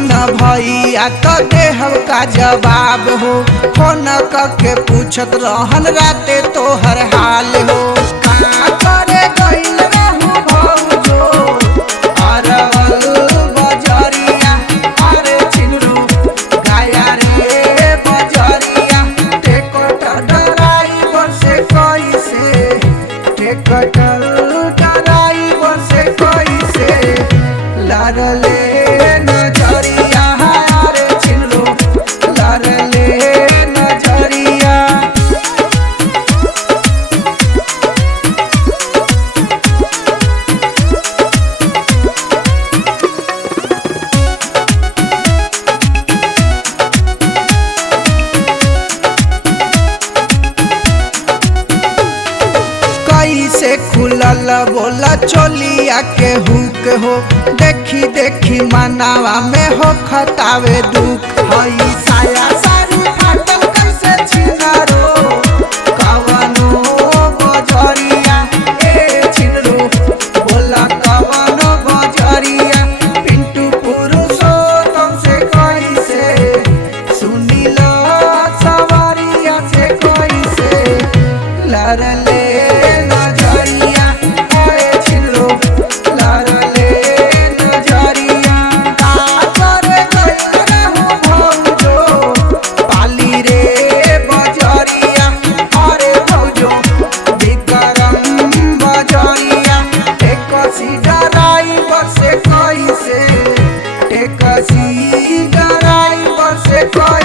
दुश्मन भैया तो देहब का जवाब हो। फोन करके पूछत रहन राते तोहर हाल हो। कहाँ करे गइल रहू भौजो अरवल बजरिया, अरे छिनरो गाया रे बजरिया। टेकट ड्राइवर से कैसे, टेकट ड्राइवर से कैसे लड़ले नजरिया, रे छिनरो लड़ले नजरिया। कैसे खुलल बोला चोलिया के हुक हो। देखी देखी मनावा में हो खतावे दुख। हई साया सारी फाटल कैसे छिनरो कवनो बजरिया, ए छिनरो बोला कवनो बजरिया। पिंटू पुरुषोत्तम से कैसे सुनिलो सवरिया से कैसे लड़ले नजरिया, ओए छिनरो लड़ले नजरिया। का करे गइल रहू भौजो पाली रे बजरिया, अरे भौजो विक्रम बजरिया। टेक्सी ड्राइवर से कैसे, टेक्सी ड्राइवर से कैसे